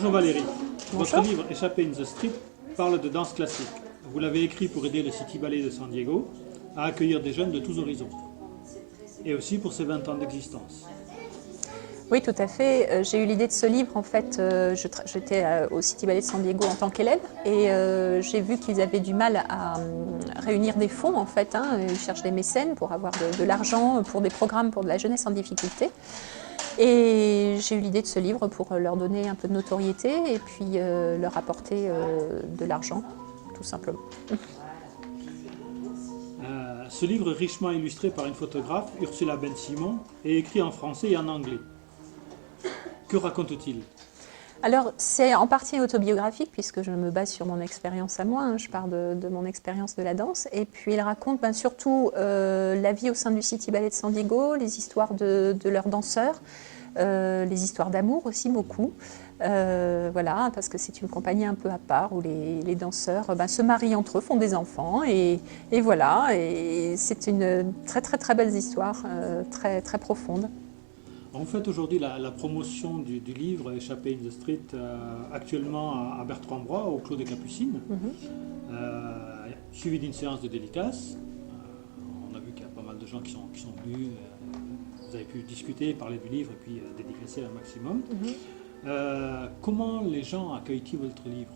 Bonjour Valérie. Bonjour. Votre livre Échappée in the Street parle de danse classique. Vous l'avez écrit pour aider le City Ballet de San Diego à accueillir des jeunes de tous horizons. Et aussi pour ses 20 ans d'existence. Oui, tout à fait. J'ai eu l'idée de ce livre, en fait, j'étais au City Ballet de San Diego en tant qu'élève et j'ai vu qu'ils avaient du mal à réunir des fonds, en fait. Ils cherchent des mécènes pour avoir de l'argent pour des programmes pour de la jeunesse en difficulté. Et j'ai eu l'idée de ce livre pour leur donner un peu de notoriété et puis leur apporter de l'argent, tout simplement. Ce livre richement illustré par une photographe, Ursula Ben-Simon, est écrit en français et en anglais. Que raconte-t-il ? Alors, c'est en partie autobiographique, puisque je me base sur mon expérience à moi. Je pars de mon expérience de la danse. Et puis, il raconte surtout la vie au sein du City Ballet de San Diego, les histoires de leurs danseurs, les histoires d'amour aussi, beaucoup. Voilà, parce que c'est une compagnie un peu à part où les danseurs se marient entre eux, font des enfants. Et voilà, et c'est une très, très, très belle histoire, très, très profonde. En fait, aujourd'hui, la promotion du livre Échappée in the Street, actuellement à Bertrand-Broye, au Clos des Capucines, suivi d'une séance de dédicace. On a vu qu'il y a pas mal de gens qui sont venus. Vous avez pu discuter, parler du livre et puis dédicacer un maximum. Comment les gens accueillent-ils votre livre ?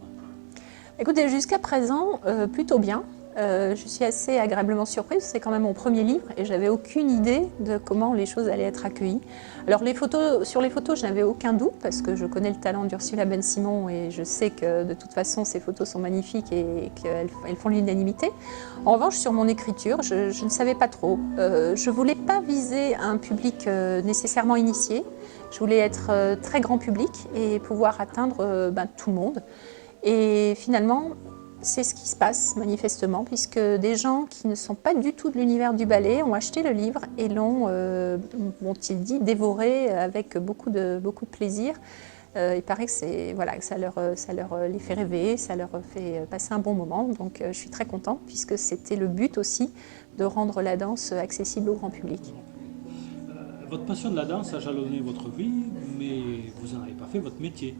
Écoutez, jusqu'à présent, plutôt bien. Je suis assez agréablement surprise, c'est quand même mon premier livre et j'avais aucune idée de comment les choses allaient être accueillies. Alors sur les photos, je n'avais aucun doute parce que je connais le talent d'Ursula Ben-Simon et je sais que de toute façon ces photos sont magnifiques et qu'elles font l'unanimité. En revanche, sur mon écriture, je ne savais pas trop. Je ne voulais pas viser un public nécessairement initié. Je voulais être très grand public et pouvoir atteindre tout le monde. Et finalement, c'est ce qui se passe manifestement, puisque des gens qui ne sont pas du tout de l'univers du ballet ont acheté le livre et m'ont-ils dit, dévoré avec beaucoup de plaisir. Il paraît que voilà, ça leur les fait rêver, ça leur fait passer un bon moment. Donc je suis très contente, puisque c'était le but aussi de rendre la danse accessible au grand public. Votre passion de la danse a jalonné votre vie, mais vous n'en avez pas fait votre métier.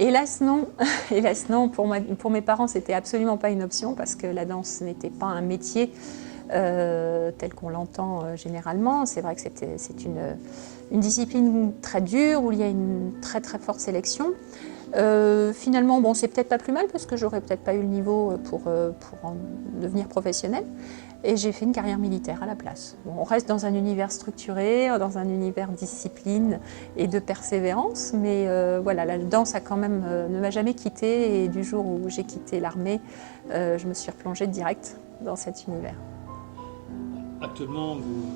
Hélas non, hélas non. Pour mes parents, c'était absolument pas une option parce que la danse n'était pas un métier tel qu'on l'entend généralement. C'est vrai que c'est une discipline très dure où il y a une très très forte sélection. Finalement, bon, c'est peut-être pas plus mal parce que j'aurais peut-être pas eu le niveau pour en devenir professionnelle. Et j'ai fait une carrière militaire à la place. Bon, on reste dans un univers structuré, dans un univers discipline et de persévérance, mais voilà, la danse ne m'a jamais quittée et du jour où j'ai quitté l'armée, je me suis replongée direct dans cet univers. Actuellement, vous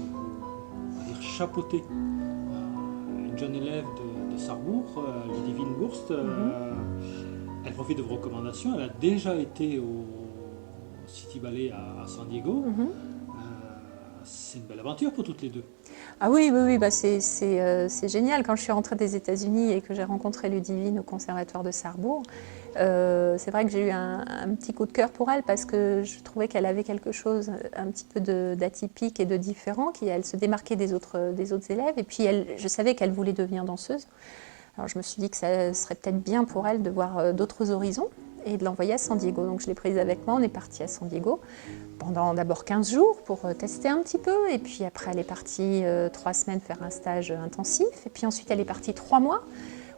chapeautez une jeune élève de Sarrebourg, Ludivine Bourst. Elle profite de vos recommandations. Elle a déjà été au City Ballet à San Diego. C'est une belle aventure pour toutes les deux. Ah oui, c'est génial. Quand je suis rentrée des États-Unis et que j'ai rencontré Ludivine au Conservatoire de Sarrebourg, c'est vrai que j'ai eu un petit coup de cœur pour elle parce que je trouvais qu'elle avait quelque chose un petit peu d'atypique et de différent, elle se démarquait des autres élèves. Et puis je savais qu'elle voulait devenir danseuse. Alors je me suis dit que ça serait peut-être bien pour elle de voir d'autres horizons et de l'envoyer à San Diego. Donc je l'ai prise avec moi, on est parti à San Diego pendant d'abord 15 jours pour tester un petit peu. Et puis après, elle est partie 3 semaines faire un stage intensif. Et puis ensuite, elle est partie 3 mois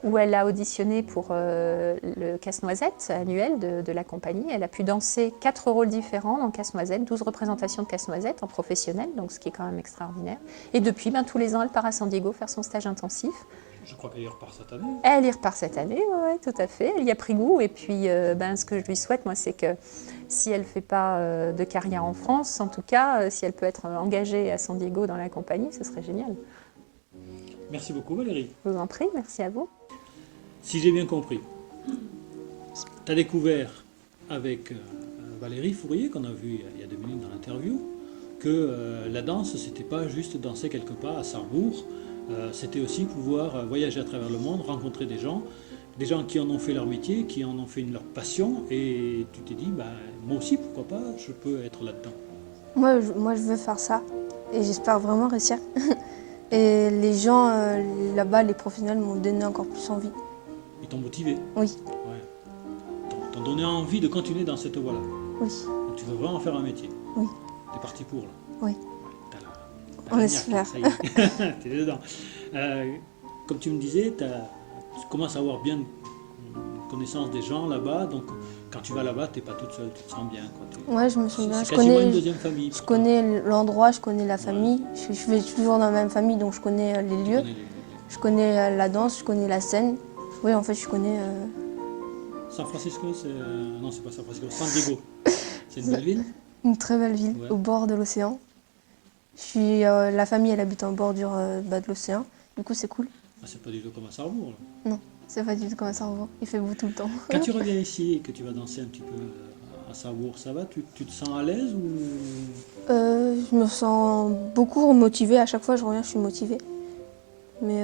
où elle a auditionné pour le Casse-Noisette annuel de la compagnie. Elle a pu danser 4 rôles différents dans Casse-Noisette, 12 représentations de Casse-Noisette en professionnel, donc ce qui est quand même extraordinaire. Et depuis, tous les ans, elle part à San Diego faire son stage intensif. Je crois qu'elle y repart cette année. Elle y repart cette année, oui, tout à fait. Elle y a pris goût. Et puis, ce que je lui souhaite, moi, c'est que si elle ne fait pas de carrière en France, en tout cas, si elle peut être engagée à San Diego dans la compagnie, ce serait génial. Merci beaucoup Valérie. Je vous en prie, merci à vous. Si j'ai bien compris, tu as découvert avec Valérie Fourier, qu'on a vu il y a 2 minutes dans l'interview, que la danse, c'était pas juste danser quelque part à Sarrebourg, c'était aussi pouvoir voyager à travers le monde, rencontrer des gens qui en ont fait leur métier, qui en ont fait leur passion, et tu t'es dit, moi aussi, pourquoi pas, je peux être là-dedans. Moi, je veux faire ça, et j'espère vraiment réussir. Et les gens là-bas, les professionnels, m'ont donné encore plus envie. Et t'ont motivé. Oui, Ouais. T'ont donné envie de continuer dans cette voie-là. oui, Donc tu veux vraiment faire un métier. Oui. T'es parti pour là. oui. T'as On la espère. niaque, ça y est. T'es dedans. Comme tu me disais, tu commences à avoir bien connaissance des gens là-bas. Donc quand tu vas là-bas, t'es pas toute seule, tu te sens bien. Quoi. Ouais, je me sens bien. C'est quasiment une deuxième famille. Je pour toi. connais l'endroit, je connais la famille. Je vais toujours dans la même famille, donc je connais les Tu lieux. connais Je connais la danse, je connais la scène. Oui, en fait, je connais. San Francisco, c'est. Non, c'est pas San Francisco, San Diego. C'est une belle ville. Une très belle ville, Ouais. au bord de l'océan. La famille, elle habite en bordure de l'océan. Du coup, c'est cool. Ah, c'est pas du tout comme à Sarrebourg. Là. C'est pas du tout comme à Sarrebourg. Il fait beau tout le temps. Quand tu reviens ici et que tu vas danser un petit peu à Sarrebourg, ça va tu te sens à l'aise ou. Je me sens beaucoup motivée. À chaque fois que je reviens, je suis motivée. Mais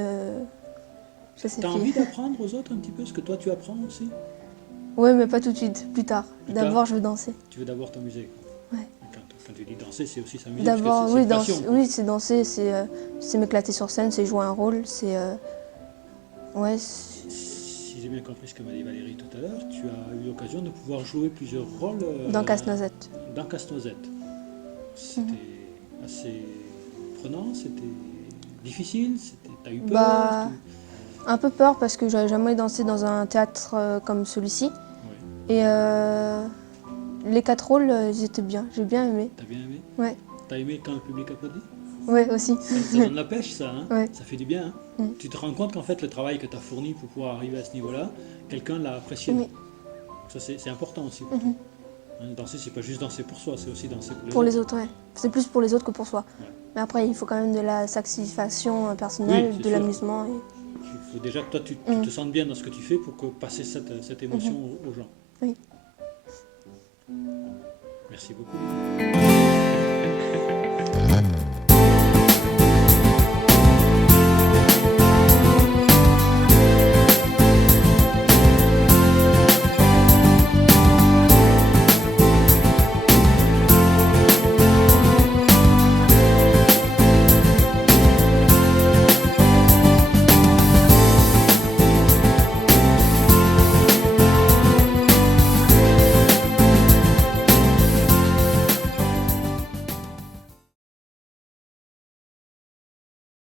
je sais T'as plus. envie d'apprendre aux autres un petit peu ce que toi tu apprends aussi? Ouais, mais pas tout de suite, plus tard. Plus tard. D'abord, je veux danser. Tu veux d'abord t'amuser. Quoi. Ouais. Quand tu dis danser, c'est aussi s'amuser. D'abord, parce que c'est oui, une passion, quoi. oui, c'est danser, c'est m'éclater sur scène, c'est jouer un rôle, c'est. Ouais, Si j'ai bien compris ce que m'a dit Valérie tout à l'heure, tu as eu l'occasion de pouvoir jouer plusieurs rôles dans Casse-Noisette. dans Casse-Noisette. C'était assez prenant, c'était difficile, t'as eu peur. Bah, un peu peur parce que j'avais jamais dansé dans un théâtre comme celui-ci. Ouais. Et les 4 rôles, ils étaient bien, j'ai bien aimé. T'as bien aimé? Ouais, T'as aimé quand le public applaudit? ouais aussi. Ça donne la pêche, ça. Hein. Ouais. Ça fait du bien. Hein. Mm. Tu te rends compte qu'en fait, le travail que tu as fourni pour pouvoir arriver à ce niveau-là, quelqu'un l'a apprécié. Oui. Ça, c'est important aussi. Mhm. Hein, danser, c'est pas juste danser pour soi, c'est aussi danser Pour les les autres, ouais. C'est plus pour les autres que pour soi. Ouais. Mais après, il faut quand même de la satisfaction personnelle, Oui, c'est de sûr. l'amusement. Et... Il faut déjà que toi, tu Mm. te sentes bien dans ce que tu fais pour que passer cette émotion aux gens. Oui. Merci beaucoup.